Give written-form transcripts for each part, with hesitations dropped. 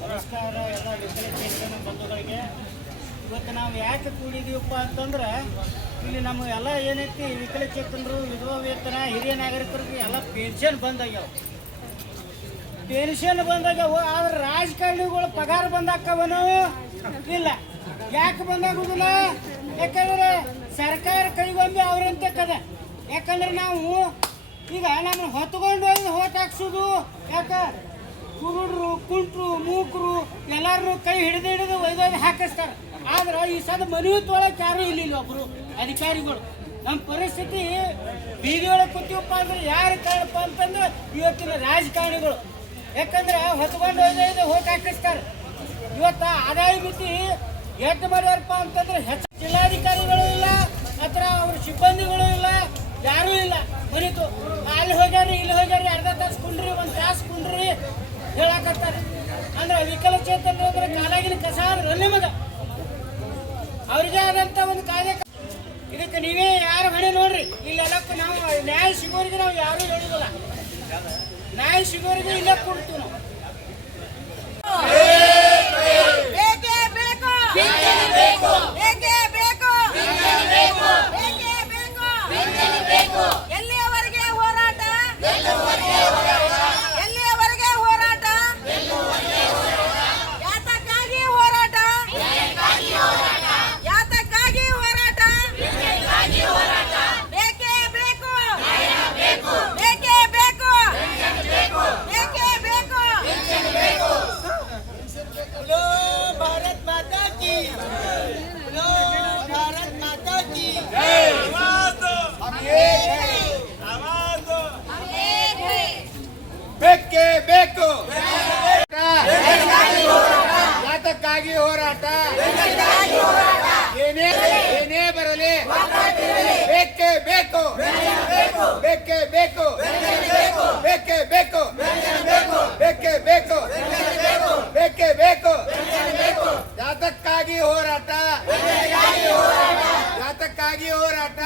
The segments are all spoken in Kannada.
ನಮಸ್ಕಾರ ಎಲ್ಲ ವಿಕಲಚೇತನ ಬಂಧುಗಳಿಗೆ. ಇವತ್ತು ನಾವು ಯಾಕೆ ಕೂಡಿದೀವಪ್ಪ ಅಂತಂದ್ರೆ ಇಲ್ಲಿ ನಮ್ಮ ಎಲ್ಲ ಏನೈತಿ ವಿಕಲಚೇತನರು, ವಿಧವಾ ವೇತನ, ಹಿರಿಯ ನಾಗರಿಕರಿಗೆ ಎಲ್ಲ ಪೆನ್ಷನ್ ಬಂದಾಗ್ಯಾವ. ಆದ್ರೆ ರಾಜಕಾರಣಿಗಳು ಪಗಾರ ಬಂದಾಕವನು ಇಲ್ಲ. ಯಾಕೆ ಬಂದಾಗುದಿಲ್ಲ? ಯಾಕಂದ್ರೆ ಸರ್ಕಾರ ಕೈಗೊಂಡು ಅವ್ರಂತೆ ಕದ. ಯಾಕಂದ್ರೆ ನಾವು ಈಗ ನಮ್ಮನ್ನು ಹೊತ್ಕೊಂಡು ಹೋಗಿ ಹೋಟ್ ಹಾಕ್ಸೋದು ಯಾಕೆ? ಕುರುಡ್ರು, ಕುಂಟ್ರು, ಮೂಕರು ಎಲ್ಲರೂ ಕೈ ಹಿಡಿದು ಒಯ್ದೋದು ಹಾಕಿಸ್ತಾರೆ. ಆದ್ರೆ ಈ ಸದ ಮನವಿ ತೊಳಕ್ಕೆ ಯಾರು ಇಲ್ಲ ಒಬ್ಬರು ಅಧಿಕಾರಿಗಳು. ನಮ್ಮ ಪರಿಸ್ಥಿತಿ ಬೀದಿಯೊಳಗೆ ಕೂತೀವಪ್ಪ ಅಂದ್ರೆ ಯಾರು ಕಾರಣಪ್ಪ ಅಂತಂದ್ರೆ ಇವತ್ತಿನ ರಾಜಕಾರಣಿಗಳು. ಯಾಕಂದ್ರೆ ಹೊತ್ಕೊಂಡು ಹೋಗಿ ಹೋಟ್ ಹಾಕಿಸ್ತಾರೆ. ಇವತ್ತು ಆದಾಯ ಮಿತಿ ಎಷ್ಟು ಮಾಡ್ಯಾರಪ್ಪ ಅಂತಂದ್ರೆ ಹೆಚ್ಚು ಜಿಲ್ಲಾಧಿಕಾರಿಗಳು ಇಲ್ಲ, ಹತ್ರ ಅವ್ರ ಸಿಬ್ಬಂದಿಗಳು ಇಲ್ಲ, ಯಾರೂ ಇಲ್ಲ. ಬರೀತು ಅಲ್ಲಿ ಹೋಗ್ಯಾರಿ ಇಲ್ಲಿ ಹೋಗ್ಯಾರಿ, ಅರ್ಧ ತಾಸು ಕುಂಡ್ರಿ, ಒಂದು ತಾಸು ಕುಂಡ್ರಿ ಹೇಳಕತ್ತಾರೆ. ಅಂದ್ರೆ ವಿಕಲಚೇತನ ಅಂದ್ರೆ ಕಾಲಾಗಿನ ಕಸ ನಿಮಗೆ ಅವ್ರಿಗೆ ಆದಂತ ಒಂದು ಕಾರ್ಯ. ಇದಕ್ಕೆ ನೀವೇ ಯಾರು ಹೊಣೆ ನೋಡ್ರಿ. ಇಲ್ಲೆಲ್ಲಕ್ಕೂ ನಾವು ನ್ಯಾಯ ಸಿಗೋರಿಗೆ ನಾವು ಯಾರು ಹೇಳುದಿಲ್ಲ. ನ್ಯಾಯ ಸಿಗೋರಿಗೆ ಇಲ್ಲೇ ಕೊಡ್ತೀವಿ ನಾವು. ಎಲ್ಲಿಯವರೆಗೆ ಹೋರಾಟ? ಯಾತಕ್ಕಾಗಿ ಹೋರಾಟ? ಬೇಕೇ ಬೇಕು. ಭಾರತ್ ಮಾತಾ ಕಿ ಬೇಕೇ ಬೇಕು. ಯಾತಕ್ಕಾಗಿ ಹೋರಾಟ? ಏನೇ ಬರಲಿ ಬೇಕೇ ಬೇಕು. ಯಾತಕ್ಕಾಗಿ ಹೋರಾಟ? ಏತಕ್ಕಾಗಿ ಹೋರಾಟ?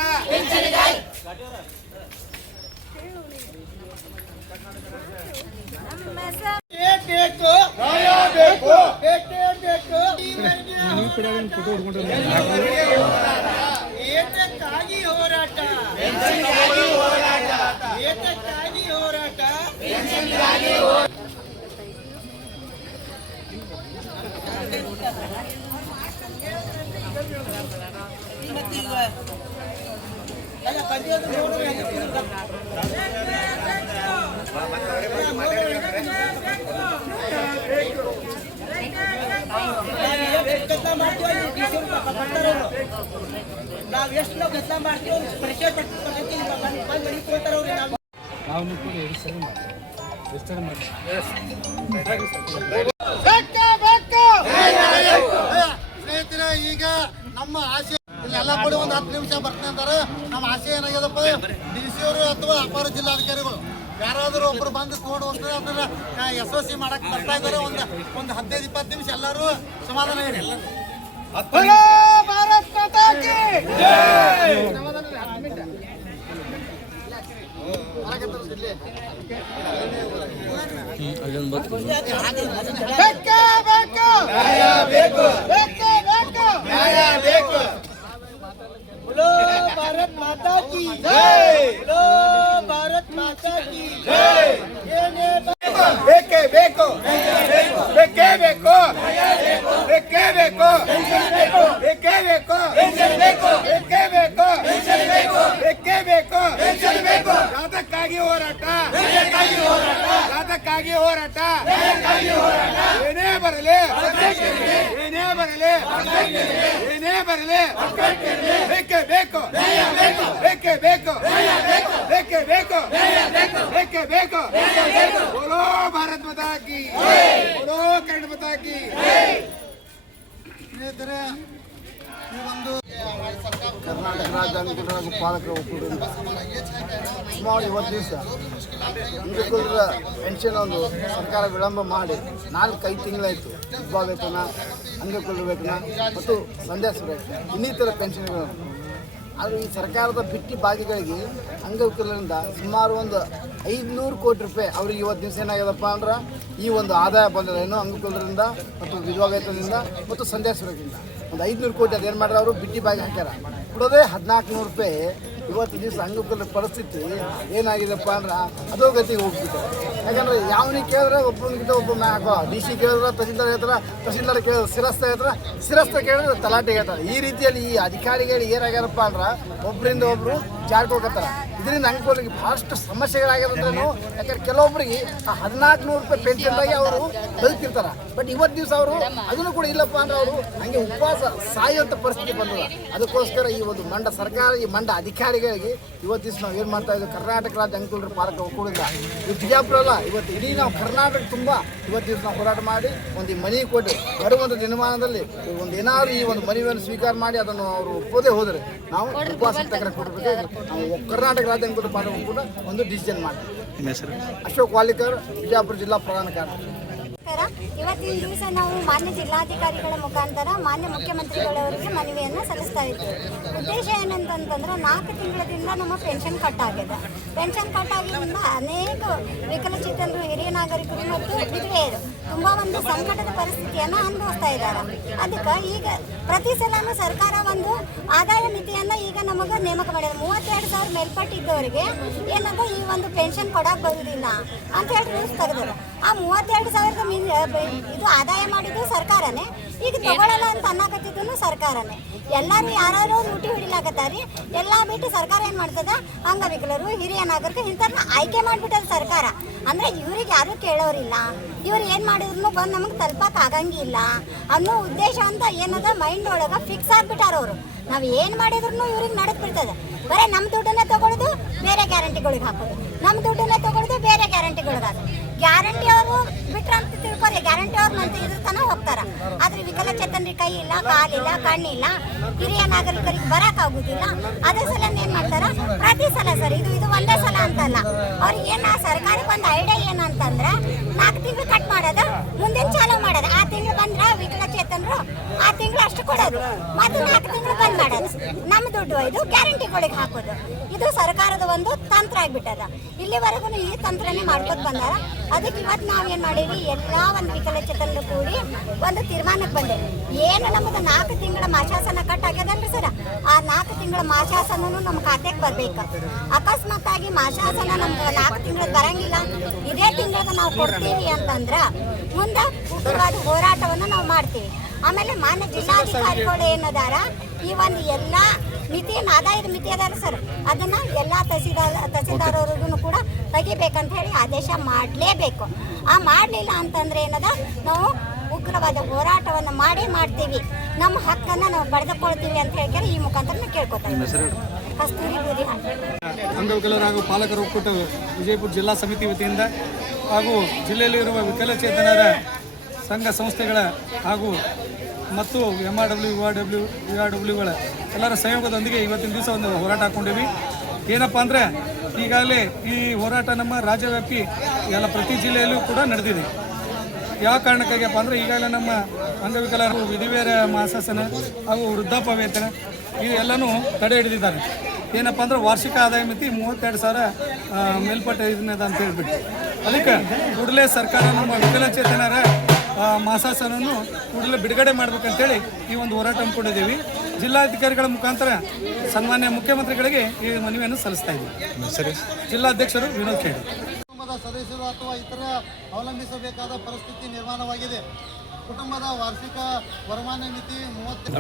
ನಾವು ಎಷ್ಟು ನಾವು ಗದ್ದಲ ಮಾಡ್ತೀವಿ ಪರಿಚಯ ಪಡ್ತೀವಿ. ಸ್ನೇಹಿತರೆ, ಈಗ ನಮ್ಮ ಆಸೆ ಇಲ್ಲೆಲ್ಲ ಕೂಡ ಒಂದು 10 ನಿಮಿಷ ಬರ್ತೀನಿ ಅಂತಾರೆ. ನಮ್ಮ ಆಸೆ ಏನಾಗ್ಯದಪ್ಪ, DC ಅವರು ಅಥವಾ ಅಪರ ಜಿಲ್ಲಾಧಿಕಾರಿಗಳು ಯಾರಾದರೂ ಒಬ್ರು ಬಂದು ತಗೊಂಡು ಹೋಗ್ತಾರೆ. ಅದನ್ನ SOC ಮಾಡಕ್ ಬರ್ತಾ ಇದ್ದಾರೆ. ಒಂದು 15-20 ನಿಮಿಷ ಎಲ್ಲರೂ ಸಮಾಧಾನ ಹೇಳಿ. ಭಾರತ್ ಮಾತಾ ಕಿ ಭಾರತ್ ಮಾತಾ ಕಿ ಭಾರತ್ ಮಾತಾ ಕಿ ಬೇಕೇ ಬೇಕು. ಯಾತಕ್ಕಾಗಿ ಹೋರಾಟ? ಏನೇ ಬರಲಿ ಬೇಕೇ ಬೇಕು. बोलो भारत माता की, बोलो कर्ण माता की. ಸ್ನೇಹಿತರೆ, ಈ ಒಂದು ಕರ್ನಾಟಕ ರಾಜ್ಯಾಂಗ ಪಾಲಕರ ಒಕ್ಕೂಟದಿಂದ ಸುಮಾರು 20 ದಿವಸ ಅಂಗವಿಕಲರ ಪೆನ್ಷನ್ ಒಂದು ಸರ್ಕಾರ ವಿಳಂಬ ಮಾಡಿ 4-5 ತಿಂಗಳಾಯಿತು. ವಿಧವಾ ವೇತನ, ಅಂಗವಿಕಲರ ವೇತನ ಮತ್ತು ಸಂಧ್ಯಾ ವೇತನ ಇನ್ನಿತರ ಪೆನ್ಷನ್ಗಳು ಆದರೆ ಈ ಸರ್ಕಾರದ ಬಿಟ್ಟಿ ಭಾಗಿಗಳಿಗೆ ಅಂಗವಿಕಲರಿಂದ ಸುಮಾರು ಒಂದು 500 ಕೋಟಿ ರೂಪಾಯಿ ಅವ್ರಿಗೆ ಇವತ್ತು ದಿವಸ ಏನಾಗ್ಯದಪ್ಪ ಅಂದ್ರೆ ಈ ಒಂದು ಆದಾಯ ಬಂದಿದೆ ಏನು ಅಂಗವಿಕಲರಿಂದ ಮತ್ತು ವಿಧವಾ ವೇತನದಿಂದ ಮತ್ತು ಸಂಧ್ಯಾ ಸುರಕ್ಷದಿಂದ ಒಂದು 500 ಕೋಟಿ ಅದೇನು ಮಾಡ್ರೆ ಅವರು ಬಿಟ್ಟಿ ಬಾಗಿ ಹಾಕ್ಯಾರ ಕೊಡೋದೇ 1400 ರೂಪಾಯಿ. ಇವತ್ತು ದಿವಸ ಅಂಗವಿಕಲರ ಪರಿಸ್ಥಿತಿ ಏನಾಗಿದೆಪ್ಪ ಅಂದ್ರೆ ಅದೋ ಗತಿಗೆ ಹೋಗ್ತಿದೆ. ಯಾಕಂದರೆ ಯಾವನಿಗೆ ಕೇಳಿದ್ರೆ ಒಬ್ಬನಿಗಿಂತ ಒಬ್ಬ ಹಾಕೋ DC ಕೇಳಿದ್ರೆ ತಹಸೀಲ್ದಾರ್ ಹೇಳ್ತಾರೆ, ತಹಸೀಲ್ದಾರ್ ಕೇಳಿದ್ರೆ ಶಿರಸ್ತ ಹೇಳ್ತಾರೆ, ಶಿರಸ್ತ ಕೇಳಿದ್ರೆ ತಲಾಟೆ ಹೇಳ್ತಾರೆ. ಈ ರೀತಿಯಲ್ಲಿ ಈ ಅಧಿಕಾರಿಗಳು ಏನಾಗ್ಯಾರಪ್ಪ ಅಂದ್ರೆ ಒಬ್ಬರಿಂದ ಒಬ್ಬರು ಜಾರ್ಕೊಳ್ಕತ್ತಾರೆ. ಇದರಿಂದ ಅಂಗವಿಕಲರಿಗೆ ಭಾಳಷ್ಟು ಸಮಸ್ಯೆಗಳಾಗ್ಯದಂದ್ರೂ ಯಾಕಂದ್ರೆ ಕೆಲವೊಬ್ಬರಿಗೆ ಆ 1400 ರೂಪಾಯಿ ಪೆನ್ಷನ್ದಾಗಿ ಅವರು ಬದುಕಿರ್ತಾರೆ. ಬಟ್ ಇವತ್ತು ದಿವಸ ಅವರು ಅದನ್ನು ಕೂಡ ಇಲ್ಲಪ್ಪ ಅಂದ್ರೆ ಅವರು ಹಂಗೆ ಉಪವಾಸ ಸಾಯುವಂಥ ಪರಿಸ್ಥಿತಿ ಬಂದದ. ಅದಕ್ಕೋಸ್ಕರ ಈ ಒಂದು ಮಂಡ ಸರ್ಕಾರ ಈ ಮಂಡ ಅಧಿಕಾರಿಗಳಿಗೆ ಇವತ್ತು ದಿವಸ ನಾವು ಏನು ಮಾಡ್ತಾ ಇದ್ದೀವಿ, ಕರ್ನಾಟಕ ರಾಜ್ಯ ಅಂಗವಿಕಲರ ಪಾಲಕ ಒಕ್ಕೂಟದಿಂದ ಇದು ಬಿಜಾಪುರ ಅಲ್ಲ, ಇವತ್ತು ಇಡೀ ನಾವು ಕರ್ನಾಟಕ ತುಂಬ ಇವತ್ತು ದಿವಸ ನಾವು ಹೋರಾಟ ಮಾಡಿ ಒಂದು ಮನೆ ಕೊಟ್ಟು ಬರುವಂಥ ದಿನಮಾನದಲ್ಲಿ ಒಂದು ಏನಾದರೂ ಈ ಒಂದು ಮನವಿಯನ್ನು ಸ್ವೀಕಾರ ಮಾಡಿ ಅದನ್ನು ಅವರು ಒಪ್ಪೋದೇ ಹೋದರೆ ನಾವು ಉಪವಾಸ ಸತ್ಯಾಗ್ರಹ ಕೊಡಬೇಕು. ನಾವು ಕರ್ನಾಟಕ ರಾಜ್ಯ ಅಂಗವಿಕಲರ ಪಾಲಕ ಒಕ್ಕೂಟ ಒಂದು ಡಿಸಿಷನ್ ಮಾಡ್ತೀವಿ. ಅಶೋಕ್ ವಾಲಿಕರ್, ಬಿಜಾಪುರ ಜಿಲ್ಲಾ ಪ್ರಧಾನ ಕಾರ್ಯದರ್ಶಿ. ಇವತ್ತಿನ ದಿವಸ ನಾವು ಮಾನ್ಯ ಜಿಲ್ಲಾಧಿಕಾರಿಗಳ ಮುಖಾಂತರ ಮಾನ್ಯ ಮುಖ್ಯಮಂತ್ರಿಗಳವರಿಗೆ ಮನವಿಯನ್ನು ಸಲ್ಲಿಸ್ತಾ ಇದ್ದೀವಿ. ಉದ್ದೇಶ ಏನಂತಂತಂದ್ರೆ 4 ತಿಂಗಳಿಂದ ನಮ್ಮ ಪೆನ್ಷನ್ ಕಟ್ ಆಗಿದೆ. ಪೆನ್ಷನ್ ಕಟ್ ಆಗಿದ್ದರಿಂದ ಅನೇಕ ವಿಕಲಚೇತನರು, ಹಿರಿಯ ನಾಗರಿಕರು ಮತ್ತು ವಿಧವೆಯರು ತುಂಬ ಒಂದು ಸಂಕಟದ ಪರಿಸ್ಥಿತಿಯನ್ನು ಅನುಭವಿಸ್ತಾ ಇದ್ದಾರೆ. ಅದಕ್ಕೆ ಈಗ ಪ್ರತಿ ಸಲನೂ ಸರ್ಕಾರ ಒಂದು ಆದಾಯ ಮಿತಿಯನ್ನು ಈಗ ನಮಗೆ ನೇಮಕ ಮಾಡಿದೆ. 32,000 ಮೇಲ್ಪಟ್ಟಿದ್ದವರಿಗೆ ಏನಂದ್ರೆ ಈ ಒಂದು ಪೆನ್ಷನ್ ಕೊಡೋಕೆ ಬರೋದಿಲ್ಲ ಅಂತ ಹೇಳಿ ರೂಲ್ಸ್ ತೆಗೆದರು. ಆ 32,000 ಇದು ಆದಾಯ ಮಾಡಿದ್ದು ಸರ್ಕಾರನೇ, ಈಗ ತಗೊಳ್ಳಲ್ಲ ಅಂತ ಅನ್ನಕತ್ತಿದ್ದು ಸರ್ಕಾರನೇ. ಎಲ್ಲರೂ ಯಾರು ಲೂಟಿ ಹೊಡಿಲಾಕತ್ತಾರಿ. ಎಲ್ಲ ಬಿಟ್ಟು ಸರ್ಕಾರ ಏನು ಮಾಡ್ತದ, ಅಂಗವಿಕಲರು, ಹಿರಿಯ ನಾಗರಿಕರು ಇಂಥವ್ರನ್ನ ಆಯ್ಕೆ ಮಾಡಿಬಿಟ್ಟದ ಸರ್ಕಾರ. ಅಂದರೆ ಇವ್ರಿಗೆ ಯಾರೂ ಕೇಳೋರಿಲ್ಲ, ಇವ್ರು ಏನು ಮಾಡಿದ್ರು ಬಂದು ನಮಗೆ ತಲುಪಕ್ಕೆ ಆಗಂಗಿಲ್ಲ ಅನ್ನೋ ಉದ್ದೇಶ ಅಂತ ಏನದ ಮೈಂಡ್ ಒಳಗೆ ಫಿಕ್ಸ್ ಆಗಿಬಿಟ್ಟಾರ ಅವರು. ನಾವು ಏನು ಮಾಡಿದ್ರು ಇವ್ರಿಗೆ ನಡೆದು ಬಿಡ್ತದೆ. ಬರೀ ನಮ್ಮ ದುಡ್ಡನ್ನೇ ತಗೊಳ್ಳೋದು, ಬೇರೆ ಗ್ಯಾರಂಟಿಗಳಿಗೆ ಹಾಕೋದು, ನಮ್ಮ ದುಡ್ಡನ್ನೇ ತಗೊಳ್ಳೋದು, ಬೇರೆ ಗ್ಯಾರಂಟಿಗಳಿಗೆ ಹಾಕೋದು. ಗ್ಯಾರಂಟಿ ಅವರು ಬಿಟ್ರೆ ಅಂತ ತಿಳ್ಕೊರಿ, ಗ್ಯಾರಂಟಿ ಅವ್ರು ನಂತ ಇದ್ರ ತನಕ ಹೋಗ್ತಾರೆ. ಆದರೆ ವಿಕಲಚೇತನರಿಗೆ ಕೈ ಇಲ್ಲ, ಕಾಲಿಲ್ಲ, ಕಣ್ಣಿಲ್ಲ, ಹಿರಿಯ ನಾಗರಿಕರಿಗೆ ಬರೋಕ್ಕಾಗೋದಿಲ್ಲ. ಅದೇ ಸಲ ಏನು ಮಾಡ್ತಾರೆ, ಪ್ರತಿ ಸಲ ಸರ್ ಇದು ಒಂದೇ ಸಲ ಅಂತಲ್ಲ, ಅವ್ರಿಗೆ ಏನು ಸರ್ಕಾರಕ್ಕೆ ಒಂದು ಐಡಿಯಾ ಏನಂತಂದ್ರೆ 4 ತಿಂಗಳು ಕಟ್ ಮಾಡೋದು, ಮುಂದಿನ ಚಾಲೂ ಮಾಡೋದು. ಆ ತಿಂಗಳು ಬಂದ್ರೆ ವಿಕಲಚೇತನರು ಆ ತಿಂಗಳು ಅಷ್ಟು ಕೊಡೋದು, ಮತ್ತು 4 ತಿಂಗಳು ಬಂದ್ ಮಾಡೋದು, ನಮ್ಮ ದುಡ್ಡು ಇದು ಗ್ಯಾರಂಟಿಗಳಿಗೆ ಹಾಕೋದು. ಇದು ಸರ್ಕಾರದ ಒಂದು ತಂತ್ರ ಆಗಿಬಿಟ್ಟದ. ಇಲ್ಲಿವರೆಗೂ ಈ ತಂತ್ರನೇ ಮಾಡ್ಕೊಂಡು ಬಂದಾರ. ಅದಕ್ಕೆ ಇವತ್ತು ನಾವೇನು ಮಾಡೀವಿ, ಎಲ್ಲ ಒಂದು ವಿಕಲಚೇತನರು ಕೂಡಿ ಒಂದು ತೀರ್ಮಾನಕ್ಕೆ ಬಂದೇವೆ. ಏನು ನಮ್ಮದು 4 ತಿಂಗಳ ಮಾಶಾಸನ ಕಟ್ ಆಗ್ಯದಲ್ರಿ ಸರ್, ಆ 4 ತಿಂಗಳ ಮಾಶಾಸನೂ ನಮ್ಮ ಖಾತೆಗೆ ಬರಬೇಕು. ಅಕಸ್ಮಾತ್ತಾಗಿ ಮಾಶಾಸನ ನಮ್ಗೆ 4 ತಿಂಗಳು ಬರಂಗಿಲ್ಲ, ಇದೇ ತಿಂಗಳಿಗೆ ನಾವು ಕೊಡ್ತೀವಿ ಅಂತಂದ್ರೆ ಮುಂದೆ ಉಗ್ರವಾದ ಹೋರಾಟವನ್ನು ನಾವು ಮಾಡ್ತೀವಿ. ಆಮೇಲೆ ಮಾನ್ಯ ಜಿಲ್ಲಾಧಿಕಾರಿಗಳು ಏನದಾರ ಈ ಒಂದು ಎಲ್ಲ ಮಿತಿಯನ್ನು, ಆದಾಯದ ಮಿತಿ ಅದಾರ ಸರ್, ಅದನ್ನು ಎಲ್ಲ ತಹಸೀಲ್ದಾರವ್ರಿಗೂ ಕೂಡ ತೆಗಿಬೇಕಂತ ಹೇಳಿ ಆದೇಶ ಮಾಡಲೇಬೇಕು. ಆ ಮಾಡಲಿಲ್ಲ ಅಂತಂದ್ರೆ ಏನದ, ನಾವು ಉಗ್ರವಾದ ಹೋರಾಟವನ್ನು ಮಾಡ್ತೀವಿ, ನಮ್ಮ ಹಕ್ಕನ್ನು ನಾವು ಪಡೆದುಕೊಳ್ತೀವಿ ಅಂತ ಹೇಳ್ತಾರೆ. ಈ ಮುಖಾಂತರ ನಾವು ಕೇಳ್ಕೊತಾ ಇದ್ದೀವಿ. ಕಸ್ತೂರಿ ಬೂದಿ ಅಂಗವಿಕಲರ ಹಾಗೂ ಪಾಲಕರ ಒಕ್ಕೂಟ ವಿಜಯಪುರ ಜಿಲ್ಲಾ ಸಮಿತಿ ವತಿಯಿಂದ ಹಾಗೂ ಜಿಲ್ಲೆಯಲ್ಲಿರುವ ವಿಕಲಚೇತನರ ಸಂಘ ಸಂಸ್ಥೆಗಳ ಹಾಗೂ ಮತ್ತು MRW ಎಲ್ಲರ ಸಹಯೋಗದೊಂದಿಗೆ ಇವತ್ತಿನ ದಿವಸ ಒಂದು ಹೋರಾಟ ಹಾಕ್ಕೊಂಡಿವಿ. ಏನಪ್ಪ ಅಂದರೆ ಈಗಾಗಲೇ ಈ ಹೋರಾಟ ನಮ್ಮ ರಾಜ್ಯವ್ಯಾಪಿ ಎಲ್ಲ ಪ್ರತಿ ಜಿಲ್ಲೆಯಲ್ಲೂ ಕೂಡ ನಡೆದಿದೆ. ಯಾವ ಕಾರಣಕ್ಕಾಗಿಯಪ್ಪ ಅಂದರೆ ಈಗಾಗಲೇ ನಮ್ಮ ಅಂಗವಿಕಲರು ವಿಧವೆಯರ ಮಾಸಾಸನ ಹಾಗೂ ವೃದ್ಧಾಪ್ಯ ವೇತನ ಇವೆಲ್ಲನೂ ತಡೆ ಹಿಡಿದಿದ್ದಾರೆ. ಏನಪ್ಪ ಅಂದ್ರೆ ವಾರ್ಷಿಕ ಆದಾಯ ಮಿತಿ 32,000 ಮೇಲ್ಪಟ್ಟ ಇದನ್ನದ ಅಂತ ಹೇಳ್ಬಿಟ್ಟು ಅದಕ್ಕೆ ಕೂಡಲೇ ಸರ್ಕಾರ ನಮ್ಮ ವಿಕಲಚೇತನರ ಮಾಸಾಸನನ್ನು ಕೂಡಲೇ ಬಿಡುಗಡೆ ಮಾಡ್ಬೇಕಂತೇಳಿ ಈ ಒಂದು ಹೋರಾಟ ಹಮ್ಮಿಕೊಂಡಿದ್ದೀವಿ. ಜಿಲ್ಲಾಧಿಕಾರಿಗಳ ಮುಖಾಂತರ ಸನ್ಮಾನ್ಯ ಮುಖ್ಯಮಂತ್ರಿಗಳಿಗೆ ಈ ಮನವಿಯನ್ನು ಸಲ್ಲಿಸ್ತಾ ಇದ್ದೀವಿ. ಜಿಲ್ಲಾಧ್ಯಕ್ಷರು ವಿನೋದ್ ಖೇಡಿ. ಕುಟುಂಬದ ಸದಸ್ಯರು ಅಥವಾ ಇತರ ಅವಲಂಬಿಸಬೇಕಾದ ಪರಿಸ್ಥಿತಿ ನಿರ್ಮಾಣವಾಗಿದೆ. ಕುಟುಂಬದ ವಾರ್ಷಿಕ ವರಮಾನ ಮಿತಿ 30